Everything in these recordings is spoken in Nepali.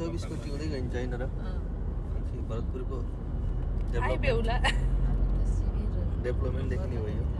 24 को टिउँदै गइन्छ हैन र भरतपुरको हाइवे होला डेभलपमेन्ट देखिने भयो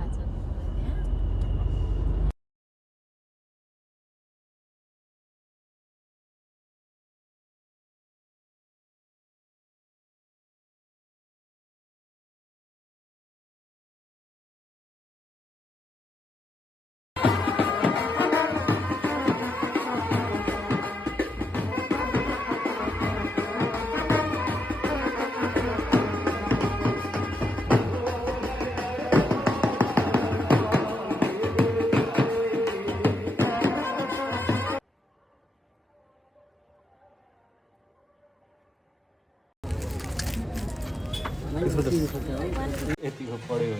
यतिको पढ्यो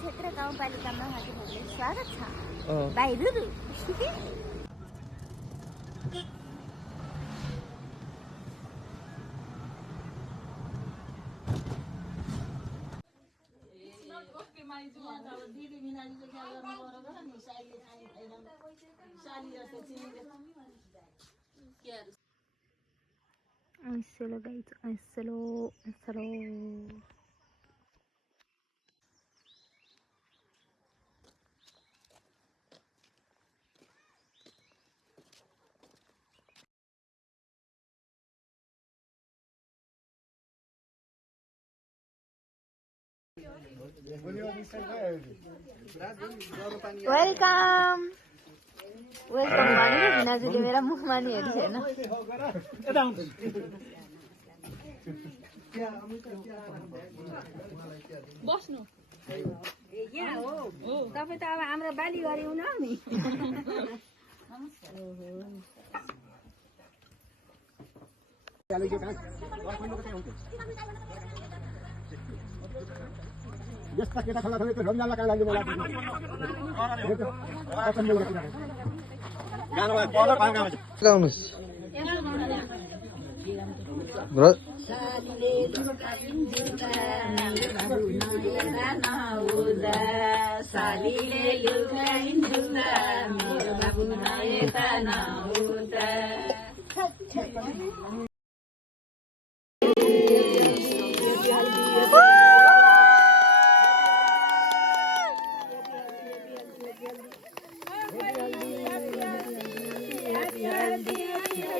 क्षेत्र गाउँपालिकामा हजुरहरूले स्वागत छ बाहिरहरू Hello guys, hello. Welcome भन्नु भिनाजुले मेरा मुखमा नि हेरि छैन बस्नु यहाँ हो तपाईँ त अब हाम्रो बाली गऱ्यौँ न नि यस्ता केटा खला थोरै रमजानलाई कहाँ लाग्यो मलाई गानामा बडा पाङ गाउँछ गाउनुस् सालीले लुकाइन् जुत्ता मेरो बाबु नहेरा नहुँदा सालीले लुकाइन् जुत्ता मेरो बाबु नहेरा नहुँदा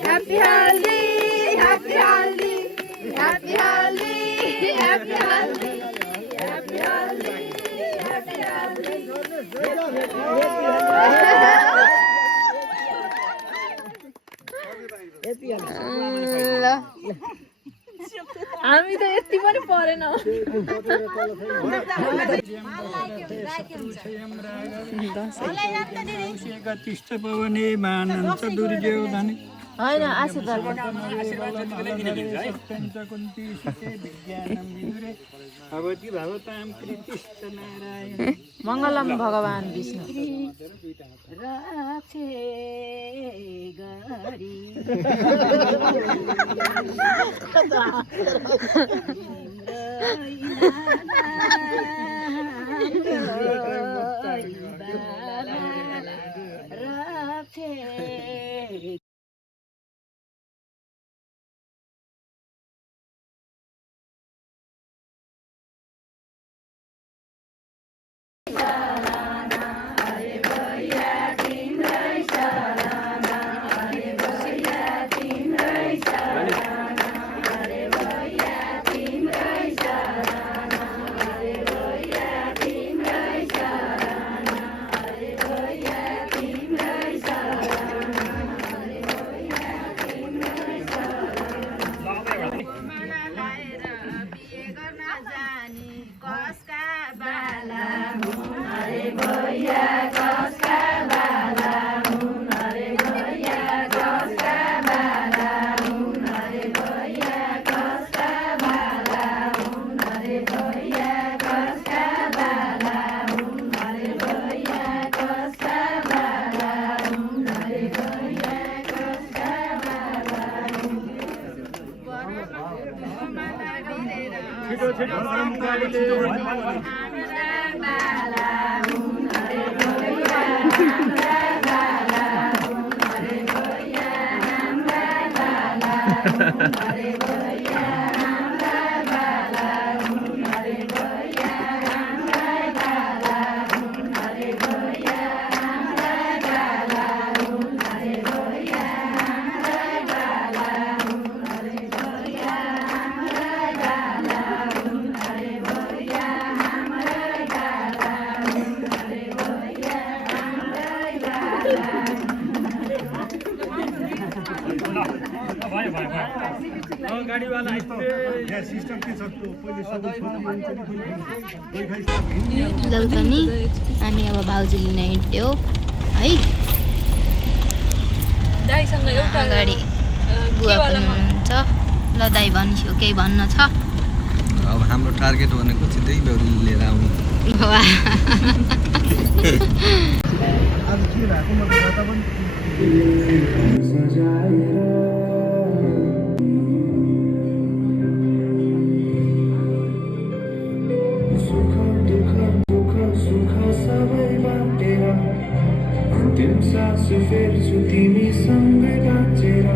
Happy Haldi, Happy Haldi, Happy Haldi, Happy Haldi, Happy Haldi, Happy Haldi. हामी त यति पनि परेन होइन आशीर्वाद मङ्गलम भगवान विष्णु लौकनी अनि अब भाउजूले नै हिँड्यो है दाइसँग एउटा अगाडि बुवा पनि हुनुहुन्छ ल दाइ भनिसक्यो केही भन्न छ अब हाम्रो टार्गेट भनेको सिधै बेहुली लिएर आउनु वाह आज के भएको म त खाता पनि अन्तिम सास फेर्छु तिमीसँग बाँचेर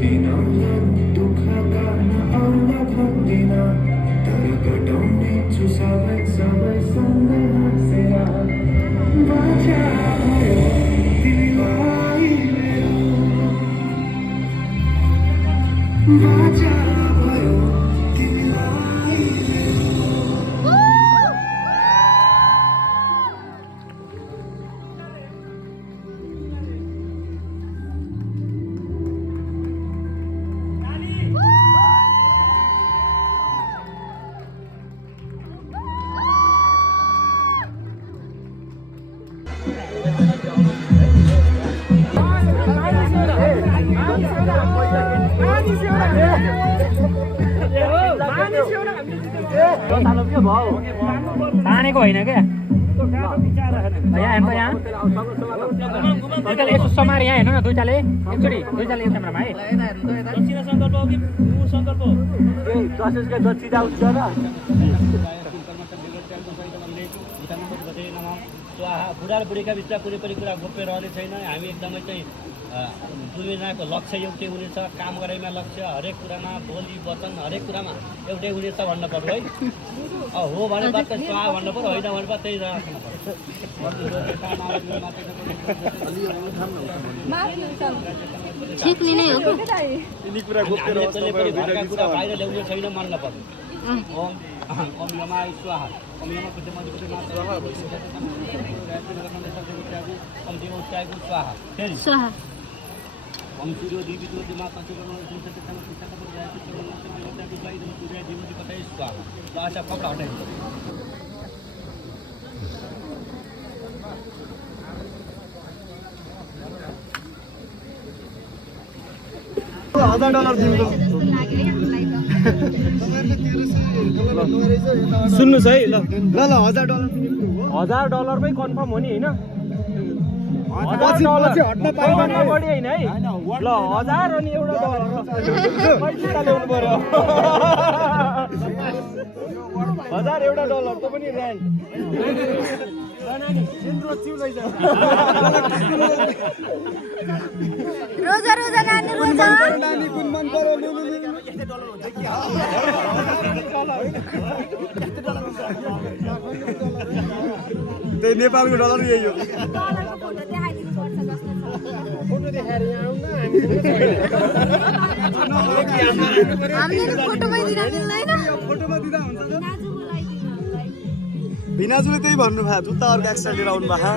दिनहरू दुःख गर्न आउन भन्दिन तर घटाउने छु सबै सँग हाँसेर बाचा भयो तिमीलाई मेरो बाचा भयो तिमीलाई तानेको होइन क्या यहाँ हेर्नु यहाँ दुईटाले यसो समाएर यहाँ हेर्नु न दुईटाले एकचोटि दुईटाले यो क्यामेरामा है बुढा र बुढीका बिचमा कुनै पनि कुरा गोप्य रहने छैन हामी एकदमै चाहिँ दुवैजनाको लक्ष्य एउटै हुनेछ काम गराइमा लक्ष्य हरेक कुरामा बोली वचन हरेक कुरामा एउटै हुनेछ भन्न पर्यो है हो भने बात चाहिँ स्वाहा भन्नु पर्यो होइन भने बात त्यही ठिकले नै हो कुरा बाहिर ल्याउने छैन मान्न पर्यो ओम यमा स्वाहा ओम यमा स्वाहा स्वाहा हम सूर्य देवी तो दिमाग का तो अच्छा कपड़ा हटाइए $1000 दिनु सुन्नुहोस् है ल ल $1000 $1000 मै कन्फर्म हो नि होइन पछि हट्न पाइदैन बढी होइन है ल 1000 अनि एउटा डलर पैसा ल्याउनु पर्यो 1000 एउटा डलर त पनि र्यान्ड रोजा रोजा नानी रोजा नानी कुन मन पर्यो त्यही नेपालको डलर यही हो फोटो देखाएर यहाँ आउँ न हामीले फोटोमै दिन मिल्दैन फोटोमा दिँदा हुन्छ भिनाजुले त्यही भन्नुभयो जुत्ता अर्को एक्स्ट्रा लिएर आउनु भएको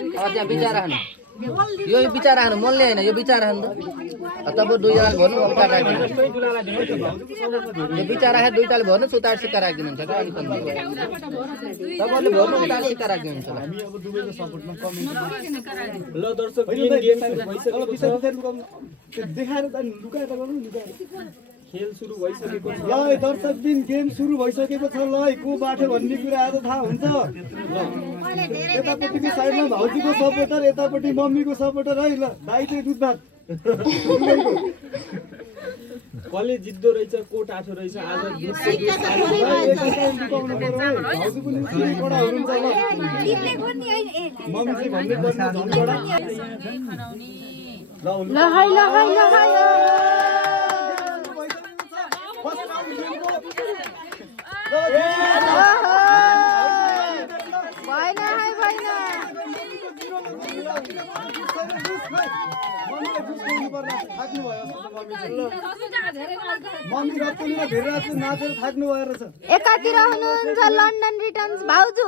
त्यहाँ बिचरा खानु यो बिचरा खानु मनले होइन यो बिचरा खानु त तब दुईजना भन्नु उता राखिदिनु यो बिचरा खाए दुईटाले भन्नु उता सिक्का राखिदिनुहुन्छ क्या अनि तपाईँले भन्नु उता सिक्का राखिदिनुहुन्छ ल दर्शक देखाएर लुकाएर गर्नु लुकाएर खेल सुरु भइसकेको छ ल दर्शक दिन गेम सुरु भइसकेको छ ल को बाटो भन्ने कुरा आज थाहा हुन्छ यतापट्टिको साइडमा भाउजूको सपोर्टर यतापट्टि मम्मीको सपोर्टर है ल दाइ चाहिँ दुध भात कसले जित्दो रहेछ को टाठो रहेछ आज भाउजू पनि कडा हुनुहुन्छ ल मम्मी चाहिँ भन्ने पर्ने झन्डा ल हाय ल हाय ल हाय मम्मी रत्तनीमा धेरै रात नाचेर थाक्नु भएर छ एकातिर हुनुहुन्छ लन्डन रिटर्न्स भाउजू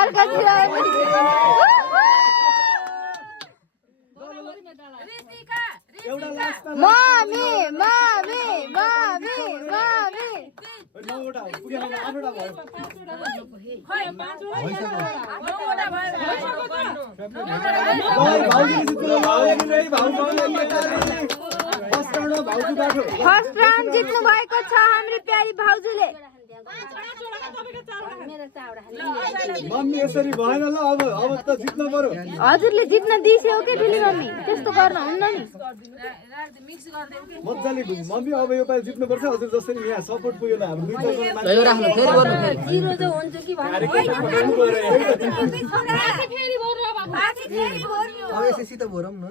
अर्कातिर एउटा लास्टमा मम्मी मम्मी मम्मी मम्मी नौवटा पुगेन आठवटा भयो फर्स्ट राउन्ड जित्नु भएको छ हाम्रो प्यारी भाउजूले मम्मी यसरी भएन ल अब त जित्नु पर्यो हजुरले जित्न दिइसक्यो के ठुली मम्मी त्यस्तो गर्न हुन्न नि मजाले मम्मी अब यो पालि जित्नुपर्छ हजुर जसरी यहाँ सपोर्ट पुग्यो हाम्रो दुई त भरौँ न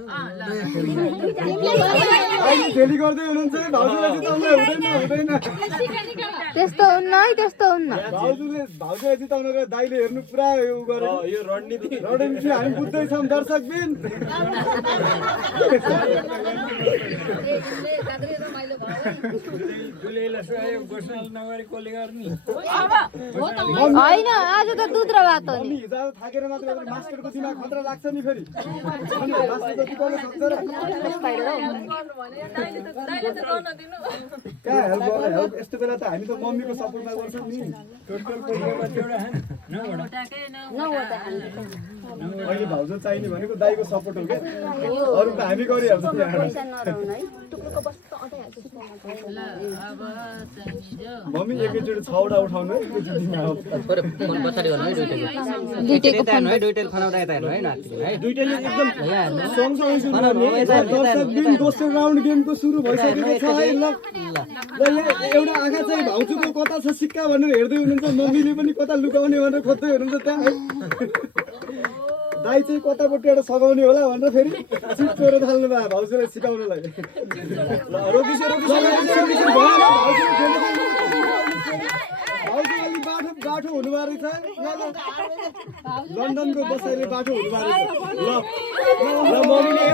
फेरि गर्दै हुनुहुन्छ भाउजूलाई जिताउनु हुँदैन त्यस्तो हुन्न है त्यस्तो हुन्न भाउजूलाई जिताउनु गएर दाइले हेर्नु पुरा यो गरेर यो रणनीति हामी बुझ्दैछौँ दर्शकबिन होइन आज त दुध र भात हो नि हिजो थाकेर मात्र मास्टरको दिमाग खतरा लाग्छ नि फेरि यस्तो बेला त हामी त मम्मीको सपोर्टमा गर्छौँ नि अहिले भाउजू चाहिने भनेको दाइको सपोर्ट हो क्या अरू त हामी गरिहाल्छौँ मम्मी एकैचोटि 6 वटा उठाउनु है दुईटैको खनाउँदा यता हेर्नु है दुईटैले एकदम सँगसँगै सुरु गर्ने दर्शक दिन दोस्रो राउन्ड गेमको सुरु भइसकेको छ है ल एउटा आँखा चाहिँ भाउजूको कता छ सिक्का भनेर हेर्दै हुनुहुन्छ मम्मीले पनि कता लुकाउने भनेर खोज्दै हुनुहुन्छ त्यहाँ दाइ चाहिँ कतापट्टि एउटा सघाउने होला भनेर फेरि सिट चोरेर थाल्नु भयो भाउजूलाई सिकाउनलाई भाउजू अलि बाठो हुनुभएको रहेछ लन्डनको बसाइले बाठो हुनुभएको रहेछ ल मम्मीले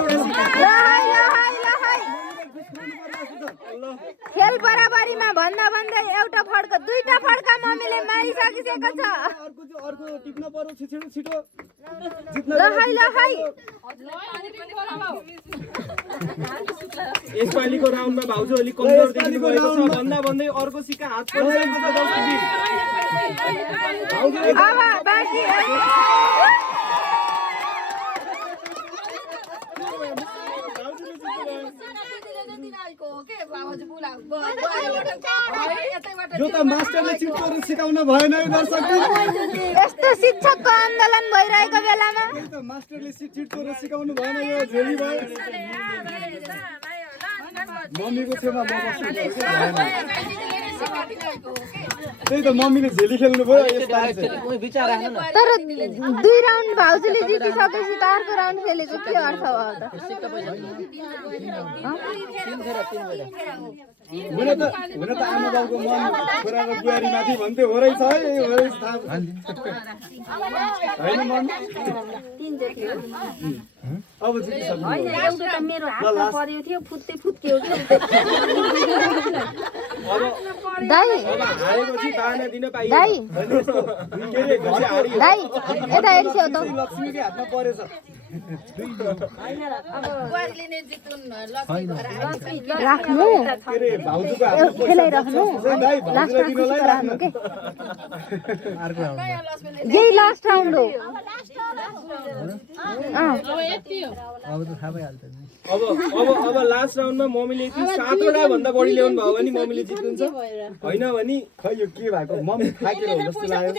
खेल बराबरीमा भन्दा भन्दै एउटा फड्का दुईटा फड्का मम्मीले मारिसकिसकेको छ अर्को टिप्न पर्यो छिटो छिटो ल हाय यसपालिको राउन्डमा भाउजू अलिक कमजोर देखिनु भएको छ भन्दा भन्दै अर्को सिक्का हात परिसकेको छ अब बाँकी यो त मास्टरले चिट गरेर सिकाउन भएन है दर्शक यस्तो शिक्षकको आन्दोलन भइरहेको बेलामा मास्टरले चिट गरेर सिकाउनु भएन यो झेली भयो मम्मीको छेउमा म बस्छु त्यही त मम्मीले झेली खेल्नु भयो तर 2 राउन्ड भाउजूले जितिसकेपछि त अर्को राउन्ड खेलेको के अर्थ भयो त हुन त आमा बाउको मन छोराको बुहारी माथि भन्थे हो रहेछ है हो रहेछ थाहा होइन मम्मी अब जितिसक्नु होइन एउटा त मेरो हातमा पर्यो थियो फुत्दै फुत्क्यो दाइ अब हारेपछि बाहना दिन पाइयो दाइ के रे घसी हारियो दाइ यता हेर्छौ त लक्ष्मीकै हातमा परेछ राख्नु के रे भाउजूको हातमा खेलाइराख्नु दाइ लास्ट भाउजूलाई दिनलाई राख्नु के यही लास्ट राउन्ड हो अब लास्ट राउन्डमा मम्मीले यति 7वटा भन्दा बढी ल्याउनु भयो भने मम्मीले जित्नुहुन्छ होइन भने खै यो के भएको मम्मी थाकेर हो जस्तो लाग्यो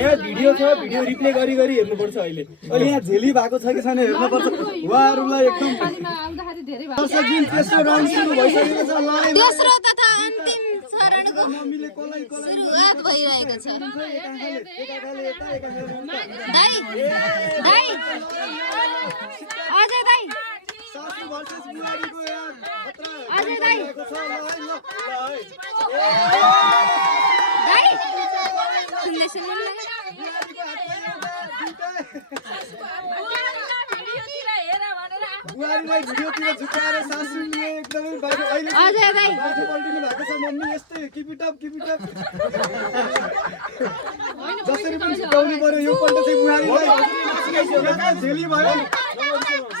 यहाँ भिडियो छ भिडियो रिप्ले गरी गरी हेर्नुपर्छ अहिले अहिले यहाँ झेली भएको छ कि छैन हेर्नुपर्छ उहाँहरूलाई एकदम दिन तेस्रो राउन्ड सुरु भइसकेको छ लडाइँ दोस्रो तथा अन्तिम चरणको मम्मीले कसलाई सुरुवात भइरहेको छ दाइ दाइ अझै दाइ सासू भर्सेस बुहारीको यार अझै दाइ खतरा छ ल दाइ सुन्दैछु बुहारीलाई भिडियोतिर झुकाएर सासूले एकदमै बाहिर अहिले अझै दाइ माथि पल्टिनु भएको छ मम्मी यस्तै किपिटप जसरी पनि झुकाउनु पर्यो यो पल्ट चाहिँ बुहारीलाई झेली भयो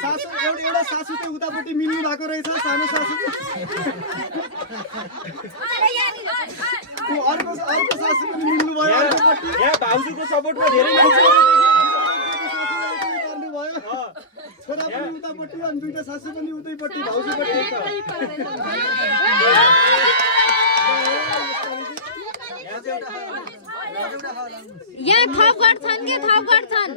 सासू एउटा सासू चाहिँ उतापट्टि मिल्नु भएको रहेछ सानो सासू अर्को सासू पनि मिल्नु भयो अर्कोपट्टि यहाँ भाउजूको सपोर्टमा धेरै मान्छे गर्नुभयो छोरा पनि उतापट्टि अनि दुईटा सासू पनि उतैपट्टि भाउजूपट्टि यहाँ थप गर्छन् के थप गर्छन्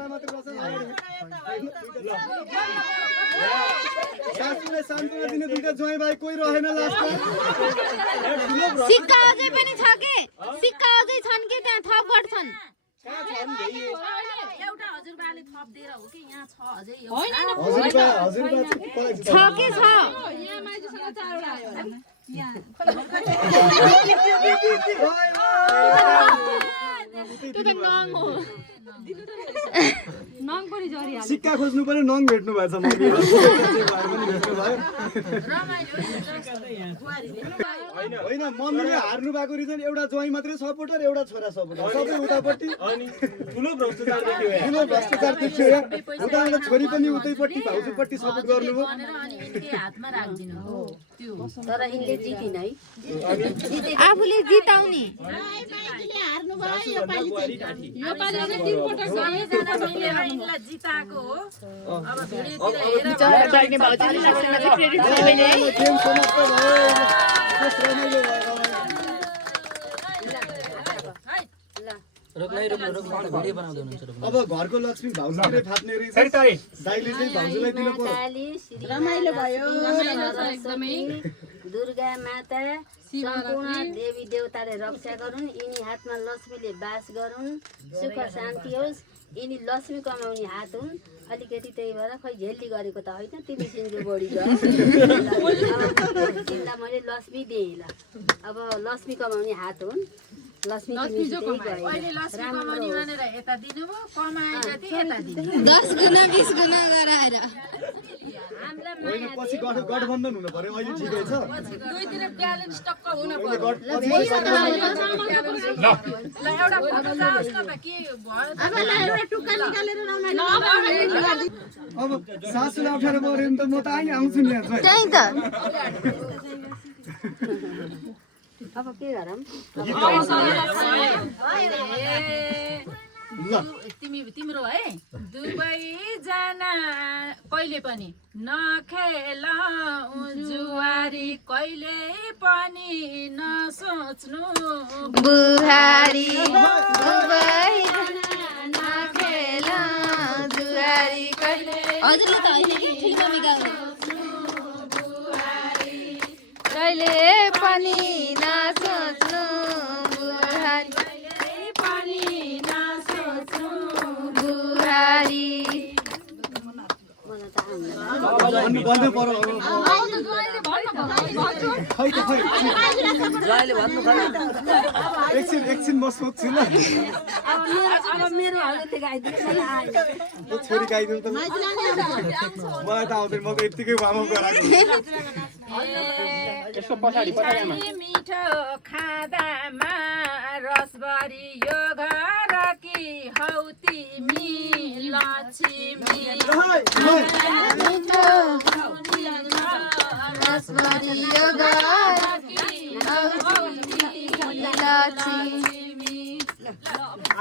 सासूले सान्त्वना दिने दुईटा ज्वाइँ भाइ कोही रहेन लास्टमा सिक्का अझै पनि छ के सिक्का अझै छन् के त्यहाँ थप गर्छन् एउटा हजुरबाले थप दिएर हो कि यहाँ छ अझै छ के छ यहाँ माइजूसँग 4वटा आयो नङ पनि जरिहाल्यो सिक्का खोज्नु पर्यो नङ भेट्नु भएछ होइन मम्मीले हार्नु भएको रिजन एउटा ज्वाइँ मात्रै सपोर्टर एउटा छोरा सपोर्टर सबै उतापट्टि अनि ठुलो भ्रष्टाचार देख्यो उताबाट छोरी पनि उतैपट्टि भाउजूपट्टि सपोर्ट गर्नुभयो हातमा राख्दिनु हो त्यो तर यिनले जितिन है आफूले जिताउने यो पालि अझै 3 पटक सबैजना मैले यिनलाई जिताएको हो अब भिडियोतिर हेरेर गेम समाप्त भयो कस्तो रमाइलो भयो अब घरको लक्ष्मी भाउजूले फाट्ने रहेछ दाइले चाहिँ भाउजूलाई दिनु पर्यो रमाइलो भयो एकदमै दुर्गा माता सम्पूर्ण देवी देवताले रक्षा गरून् यिनी हातमा लक्ष्मीले बास गरून् सुख शान्ति होस् यिनी लक्ष्मी कमाउने हात हुन् अलिकति त्यही भएर खै झेल्ली गरेको त होइन तिमी सिन्जो बढी तिमीलाई मैले लक्ष्मी दिएँ ल अब लक्ष्मी कमाउने हात हुन् लक्ष्मी अहिले लक्ष्मी कमाउने भनेर यता दिनुभयो कमाएर चाहिँ यता दिनु 10 गुना 20 गुना गराएर होइन पछि गठबन्धन हुनु पर्यो अहिले ठिकै छ दुईतिर ब्यालेन्स टक्क हुनु पर्यो पछि ल एउटा फोटो जाओस् न त के भयो अब एउटा टुक्का निकालेर रमाइलो अब सासूलाई उठाएर गऱ्यो भने त म त आउँछु नि यहाँ त्यही त अब के गरौँ तिम्रो है दुवैजना कहिले पनि नखेलाऊ जुवारी कहिले पनि नसोच्नु बुहारी नखेलाऊ जुवारी कहिले हजुरले त होइन कि ठिक कहिले पनि नसोच्नु बुहारी बुहारी भन्नु पर्यो खै त खै एकछिन म सोध्छु ल अब मेरो हजुरले गाइदिनु मलाई आएन छोरी गाइदिनु त मलाई त आउँदैन म त यतिकै भामा गराएको यसको पछाडि पछाडिमा मिठो खाँदामा रसभरी यो घर कि हौ तिमी लक्ष्मी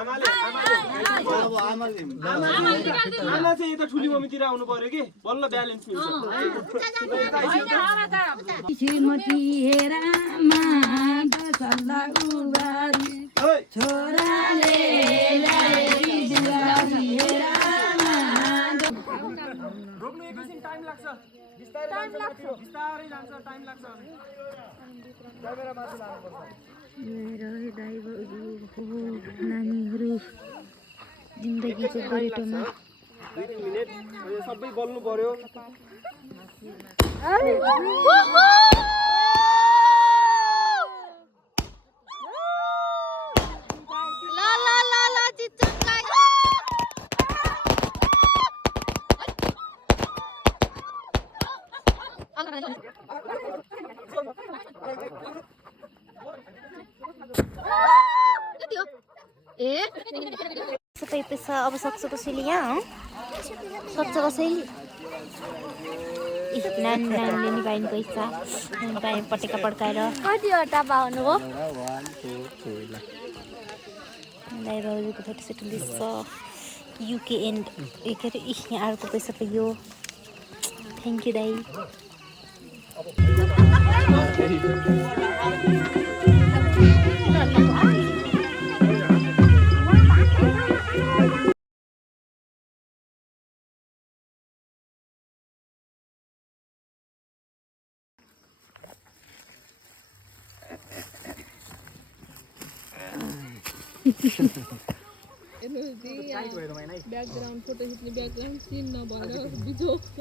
आमा चाहिँ यता ठुली मम्मीतिर आउनु पर्यो कि बल्ल ब्यालेन्स मिल्छ श्रीमती हेरामा सल्ला उबारी छोराले रोक्नु एकैछिन टाइम लाग्छ बिस्तारै जान्छ टाइम लाग्छ क्यामेरा माथि लानुपर्छ मेरो नानीहरू जिन्दगीको गोरेटोमा 2-3 मिनेट यो सबै बोल्नु पर्यो अब सक्छ कसैले यहाँ सक्छ कसैले नानीले निभाइनुको इच्छा पटेका पड्काएर कतिवटा पाउनु हो दाइ बाबुको फोटोसुट हुँदैछ युके एन्ड के अरे यहाँ अर्को पैसा पाइयो थ्याङ्क यू दाइ ब्याकग्राउन्ड फोटो खिच्ने ब्याकग्राउन्ड सिन नभएर बिजोक छ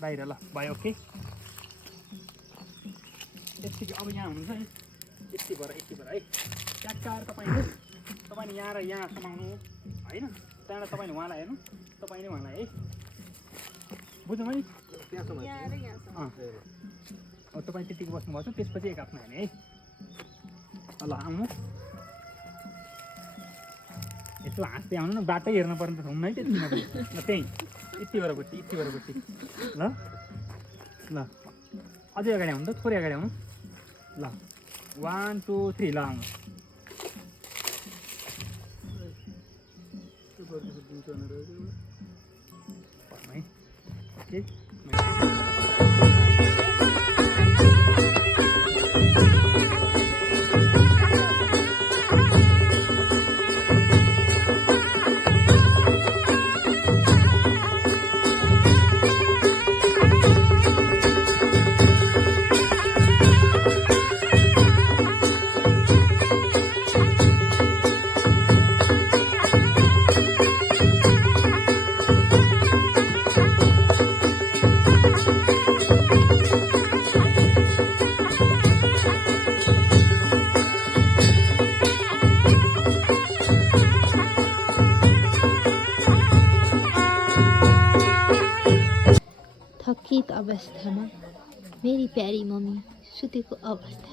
बाहिर ल भयो ओके यतिकै अब यहाँ हुनुहुन्छ नि यति भएर है ट्याक्कार तपाईँले यहाँ र यहाँ समाउनु होइन त्यहाँबाट तपाईँले उहाँलाई हेर्नु तपाईँले उहाँलाई है बुझ्नु नि अब तपाईँ त्यतिको बस्नुभएको छ त्यसपछि एक आफ्नो हाने है ल आउनु यसो हाँस्दै आउनु न बाटै हेर्नु पर्ने त हुन्न है त्यतिमा पनि ल त्यहीँ यति भएरपट्टि ल ल अझै अगाडि आउनु त थोरै अगाडि आउनु ल 1 2 3 ल आउनु है थकित अवस्थामा मेरी प्यारी मम्मी सुतेको अवस्था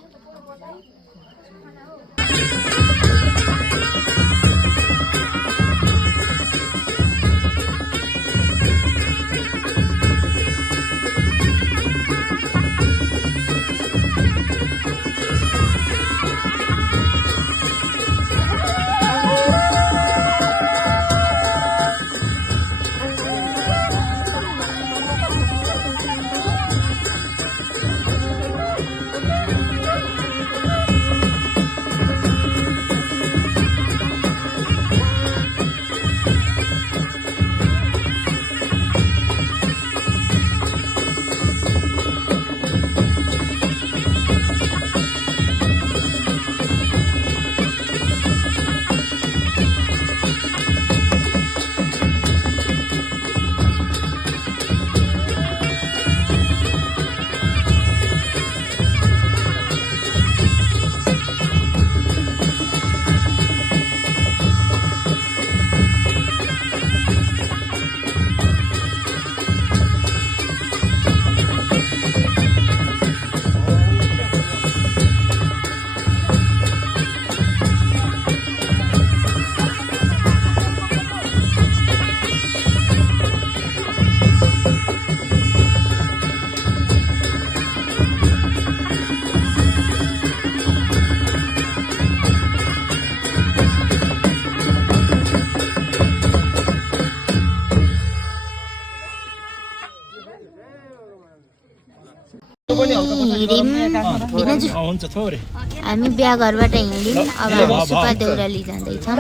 हिँड्यौँ भिनाजु हुन्छ थोरै हामी बिहा घरबाट हिँड्यौँ अब हामी सुपा देउराली जाँदैछौँ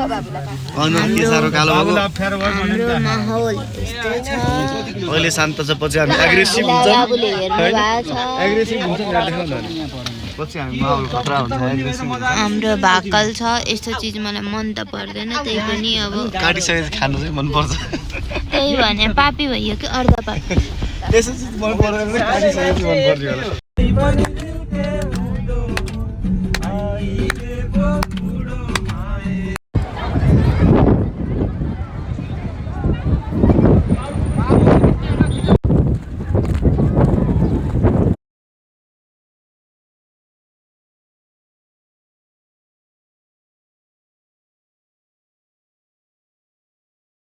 हाम्रो माहौल यस्तो छ अहिले शान्त छ पछि हामी एग्रेसिभ हुन्छ बाबुले हेर्नु भएको छ एग्रेसिभ हुन्छ यहाँ देखाउनु पछि हामी माहौल खतरा हुन्छ एग्रेसिभ हुन्छ हाम्रो भाकल छ यस्तो चिज मलाई मन त पर्दैन त्यही पनि अब काटिसकेपछि खानु चाहिँ मनपर्छ त्यही भने पापी भयो कि अर्ध पापी यसो चिज मन पर्दैन काटिसकेपछि मन पर्छ होला